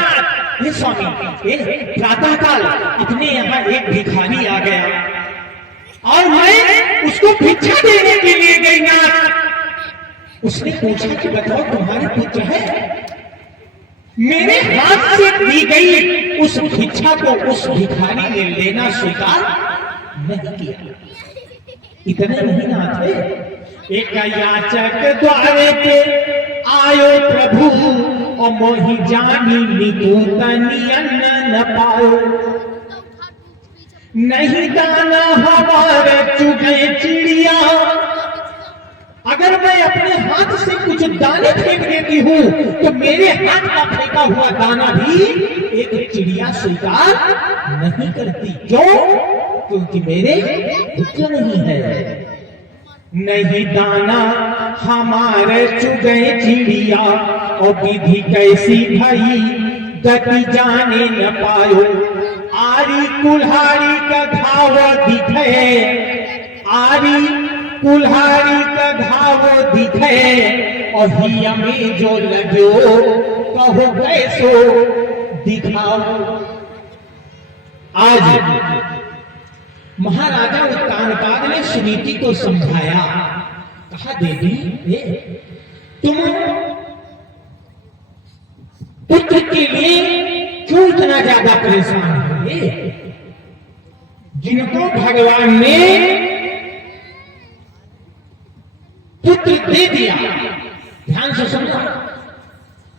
नाथ, हे स्वामी, प्रातः काल इतने यहाँ एक भिखारी आ गया और मैं उसको भिक्षा देने के लिए गई नाथ। उसने पूछा कि बताओ तुम्हारे पुत्र है? मेरे हाथ से दी गई उस भिक्षा को उस भिखारी ने लेना स्वीकार नहीं किया। इतने नहीं नाथ है, एक याचक द्वारे पे आयो प्रभु और मोहि जानी निकूतनी अन्न न पायो। नहीं दाना हमारे चुगे चिड़िया, अगर मैं अपने हाथ से कुछ दाने फेंक देती हूँ तो मेरे हाथ का फेंका हुआ दाना भी एक चिड़िया स्वीकार नहीं करती। क्यों? क्योंकि मेरे पुत्र नहीं है। नहीं दाना हमारे चुगे चिड़िया और विधि कैसी भई गति जाने न पायो। आरी कुल्हाड़ी का घाव दिखे, आरी कुल्हाड़ी का घाव दिखे और हिया में जो लग्यो कहो कैसो दिखाओ। आज महाराजा उत्तानपाद ने सुनीति को समझाया, कहा देवी तुम पुत्र के लिए क्यों इतना ज्यादा परेशान हो? जिनको भगवान ने पुत्र दे दिया, ध्यान से सुनना,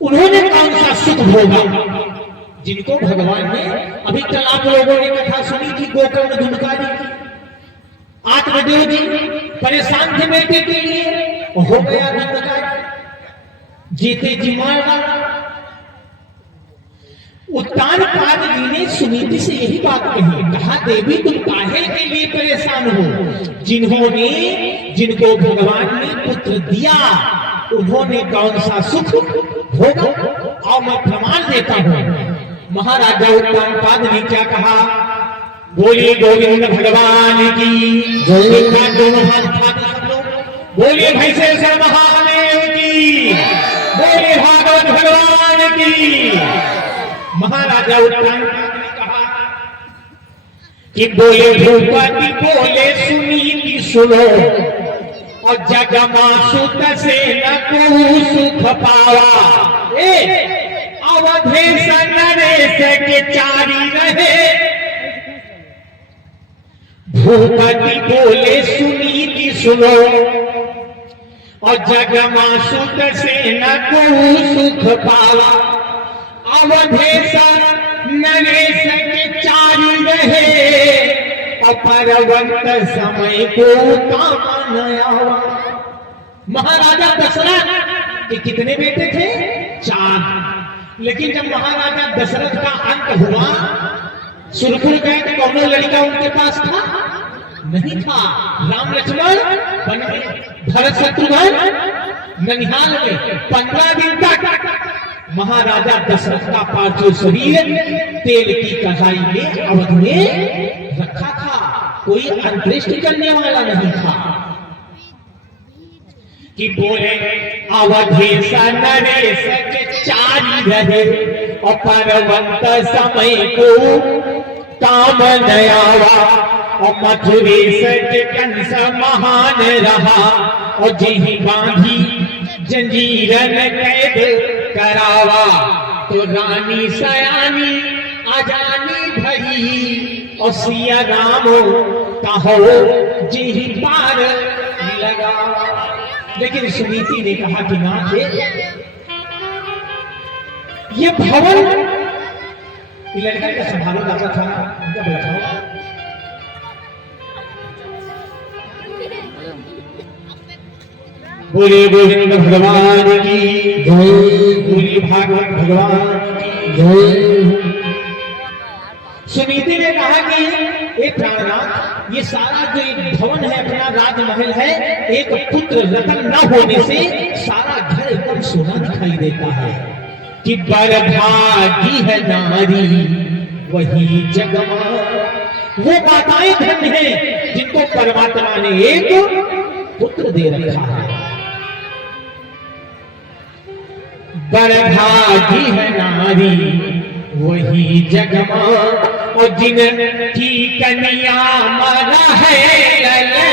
उन्होंने कौन सा सुख भोगा? जिनको भगवान ने, अभी कल आप लोगों ने कथा सुनी थी गोकर्ण धुनकारी की, आत्मदेव जी परेशान थे बेटे के लिए, हो गया धुनकारी, जीते जी मारना। उत्तानपाद जी ने सुनीति से यही बात कही, कहा देवी तुम काहे के लिए परेशान हो? जिन्होंने, जिनको भगवान ने पुत्र दिया उन्होंने कौन सा सुख भोगा? और मैं प्रमाण देता हूं। महाराजा उत्तानपाद ने क्या कहा? बोलिए गोविंद भगवान की जय। दोनों हाथ बोलिए भैसेश्वर महादेव की, बोलिए भागवत भगवान की। महाराजा उत्तानपाद ने कहा कि बोले भूपति बोले सुनीति सुनो और जगमासुत से न को सुख पावा। अवधेश नरेश के चारी रहे, भूपति बोले सुनीति सुनो और जगमासुत से न को सुख पावा। अवधेश नरेश के चारी रहे और परवंत समय को काम न आवा। महाराजा दशरथ के कितने बेटे थे? 4। लेकिन जब महाराजा दशरथ का अंत हुआ, सुरपुर गए तो कौन लड़का उनके पास था? नहीं था। राम लक्ष्मण बन गए, भरत शत्रुघ्न ननिहाल में 15 दिन तक महाराजा दशरथ का पार्थिव शरीर तेल की कढ़ाई में अवध में रखा था, कोई अंत्येष्टि करने वाला नहीं था। कि बोले अवधेश नरेश के चारी रहे और परवंत समय को काम न आवा। और मथुरेश के कंस महान रहा और जिहि बांधी जंजीरन कैद करावा। तो रानी सयानी अजानी भई और सिया राम कहो जिहि पार लगावा। लेकिन सुनीति ने कहा कि नाथ ये भवन, ये लड़का का संभालो दादा था, उनका बैठा बोले गोविंद भगवान की जय, बोले भागवत भगवान की जय। सुनीति ने कहा कि एक प्राणनाथ, ये सारा जो एक भवन है, अपना राजमहल है, एक पुत्र रतन न होने से सारा घर एकदम सोना दिखाई देता है। कि बरभागी है नारी वही जगमा, वो माताएं धन्य है जिनको परमात्मा ने एक पुत्र दे रखा है। बरभागी है नारी वही जगमा और जिन की कन्या मरा है ललना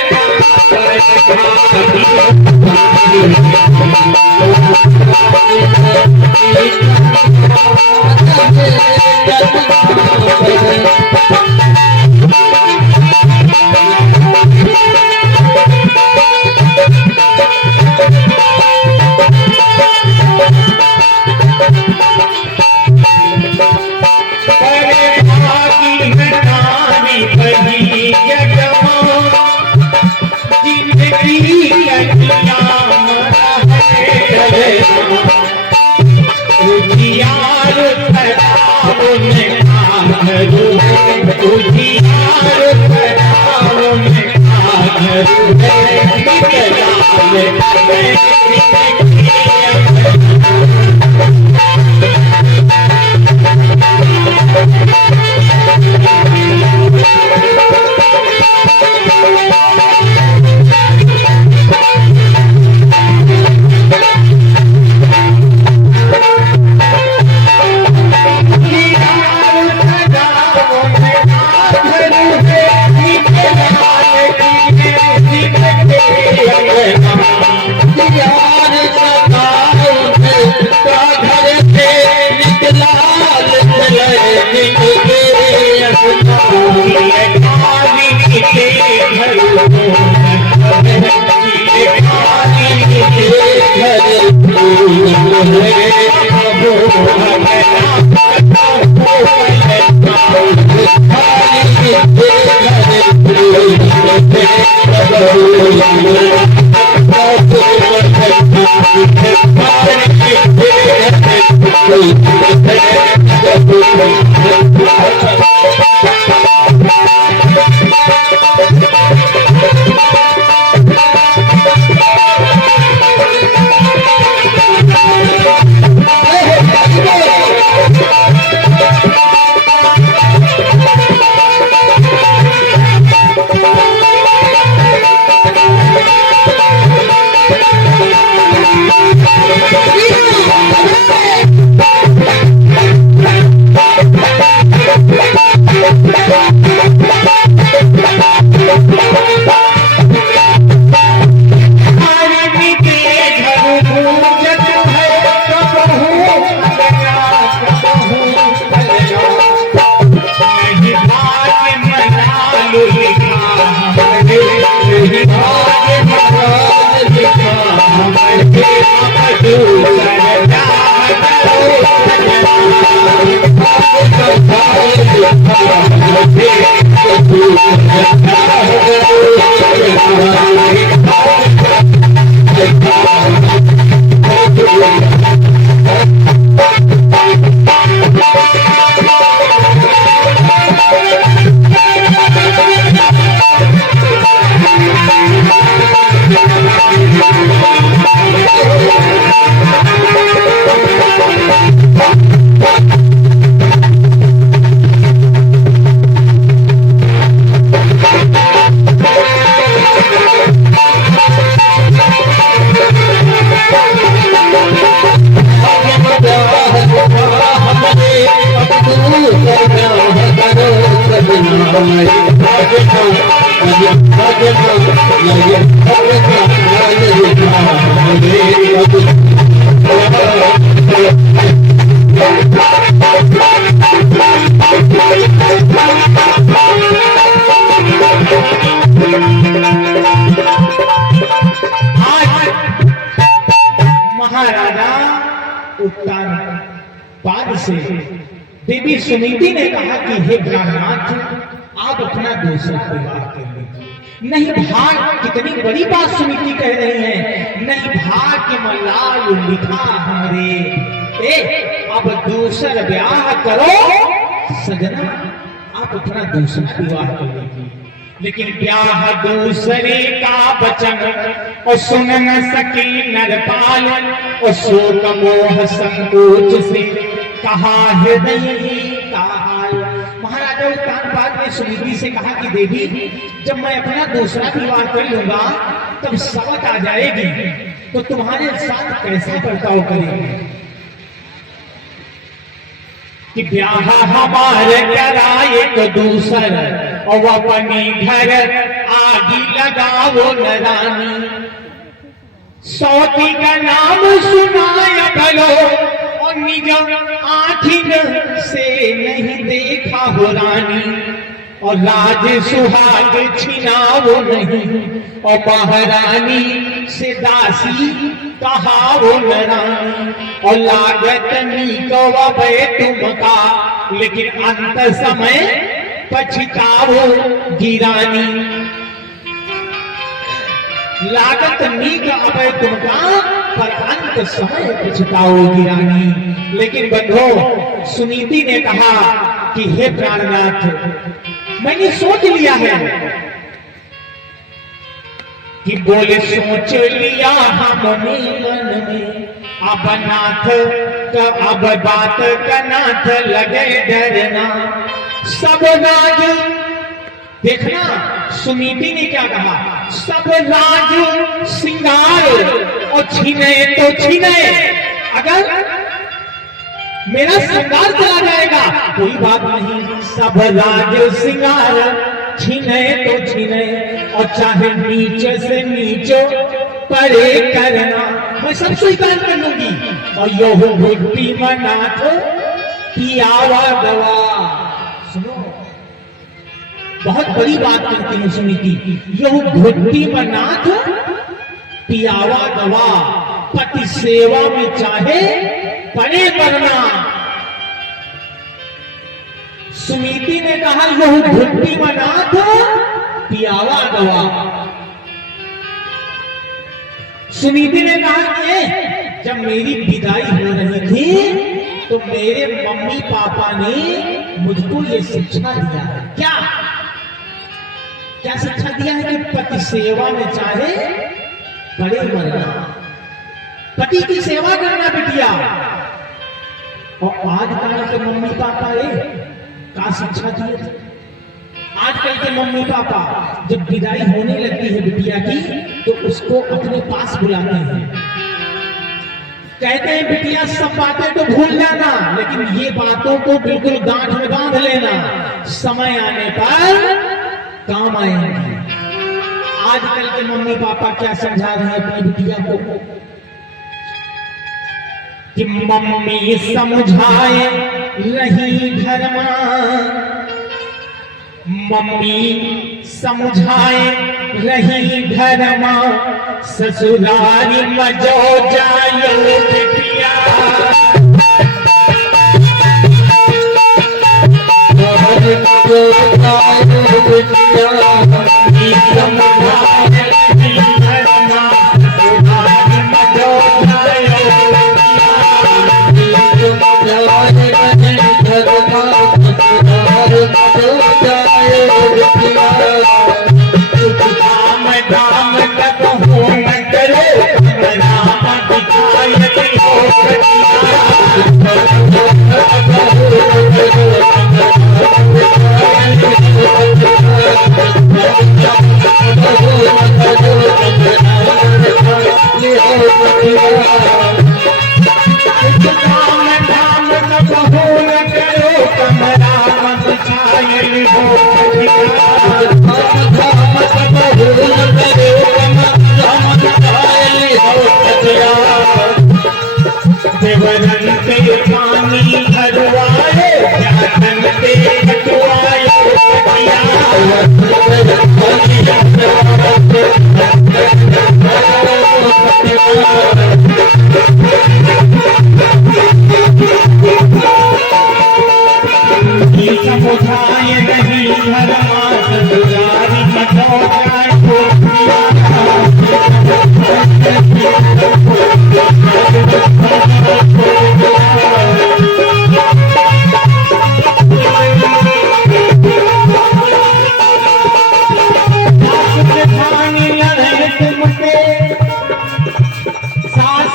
महाराजा उत्तानपाद से देवी सुनीति ने कहा कि हे प्राणनाथ, आप अपना दूसरा विवाह कर लीजिए। नहीं भाग, कितनी बड़ी बात सुनीति कह रही है, नहीं भाग्य मल्लाय लिखा हमरे, अब दूसरा ब्याह करो सजना, आप अपना दूसरा विवाह कर लीजिए। लेकिन ब्याह दूसरे का वचन और सुन न सकी नरपाल, और शोक मोह संकोच से कहा हृदय का हाल। महाराजा उत्तानपाद ने सुनीति से कहा कि देवी, जब मैं अपना दूसरा विवाह कर लूंगा तब सवत आ जाएगी, तो तुम्हारे साथ कैसा बर्ताव करेंगे। कि ब्याह हमारे कराए तो दूसर और अपने घर आगे लगाओ न रानी। सौती का नाम सुनाया भलो और निज आँखिन से नहीं देखा हो रानी। और राज सुहाग छिनाओ नहीं और महारानी से दासी कहाओ न रानी। और लागत नीको वै तुमका लेकिन अंत समय पछताओ गिरानी। लागत नीक अभय तुमका पर अंत समय पछताओ गिरानी। लेकिन बंधो सुनीति ने कहा कि हे प्राणनाथ मैंने सोच लिया है कि बोले सोच लिया हमने मन में अब नाथ का अब बात का नाथ लगे डरना। सब राज देखना सुनीति ने क्या कहा, सब राज सिंगार और छीने तो छीने, अगर मेरा श्रृंगार चला जाएगा कोई बात नहीं। सब राज सिंगार छीने तो छीने और चाहे नीचे से नीचे परे करना मैं सब स्वीकार कर लूंगी। और यो भुट्टी मनाथ पियावा दवा। सुनो बहुत बड़ी बात करती है सुनीति। यो भुट्टी मनाथ पियावा दवा, पति सेवा में चाहे परे करना। सुनीति ने कहा यह भुट्टी मनाथ पियावा दवा। सुनीति ने कहा कि जब मेरी विदाई हो रही थी तो मेरे मम्मी पापा ने मुझको ये शिक्षा दिया है। क्या क्या शिक्षा दिया है कि पति सेवा में चाहे बड़े मरना, पति की सेवा करना बिटिया। और आजकल के मम्मी पापा का शिक्षा दिए थे। आजकल के मम्मी पापा जब विदाई होने लगती है बिटिया की तो उसको अपने पास बुलाते हैं, कहते हैं बिटिया सब बातें तो भूल जाना लेकिन ये बातों को बिल्कुल गांठ में बांध लेना, समय आने पर काम आएंगी। आजकल के मम्मी पापा क्या समझा रहे हैं अपनी बिटिया को कि मम्मी समझाए रही घर में, मम्मी समझाए रही घर में, ससुरारी मजो जायो बिटिया। पानी भरवाए समझाए नहीं घर ससुरारी मचो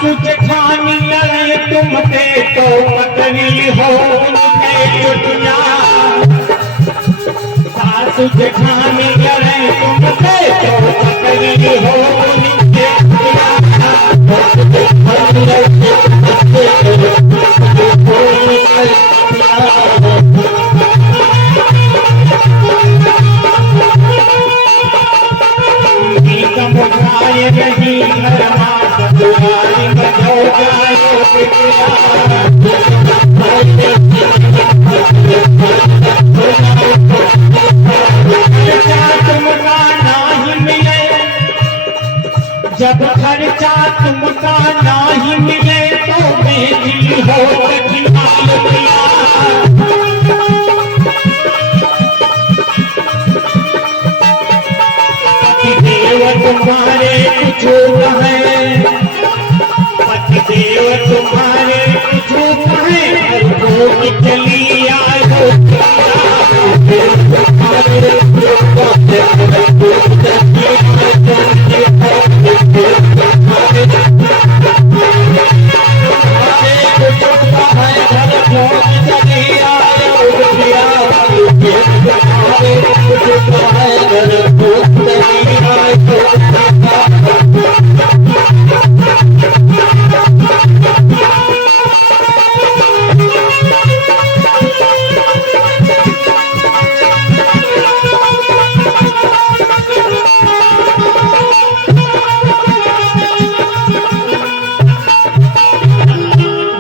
जेठानी लड़े तुमसे तो पत्नी हो चुटिया, सासु जेठानी लड़े तुमसे तो पत्नी हो चुटिया। जब खर्चा तुमका नहीं मिले तो मेरी हो कठिनाई पिया। पतिदेव तुम्हारे कुछ कहे, पतिदेव तुम्हारे कुछ कहे, वो चली आयो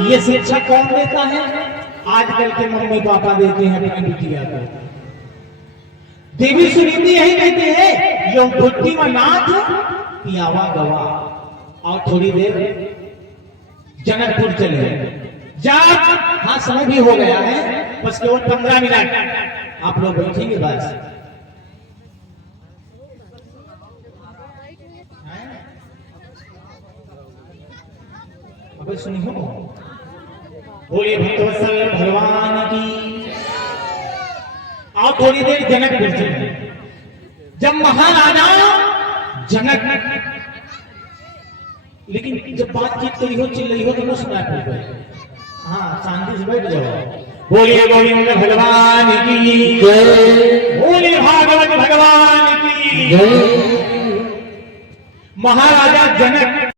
ये शिक्षा कौन देता है? आजकल के मम्मी पापा देते हैं अपनी बिटिया को। देवी सुनीति यही कहती है, यो बुद्धि में नाथ पियावा गवा। और थोड़ी देर जनकपुर चले जब, हाँ समय भी हो गया है, बस केवल 15 मिनट आप लोग बैठेंगे बस। अब सुनियो, बोले भक्तवत्सल भगवान की। और थोड़ी देर जनकपुर चले। जब महाराजा जनक, लेकिन जब बातचीत करी हो चिल्लाई हो तो न सुना पड़े। हाँ शांति से बैठ जाओ। बोलिए गोविंद भगवान की जय, बोलिए भागवत भगवान की जय। महाराजा जनक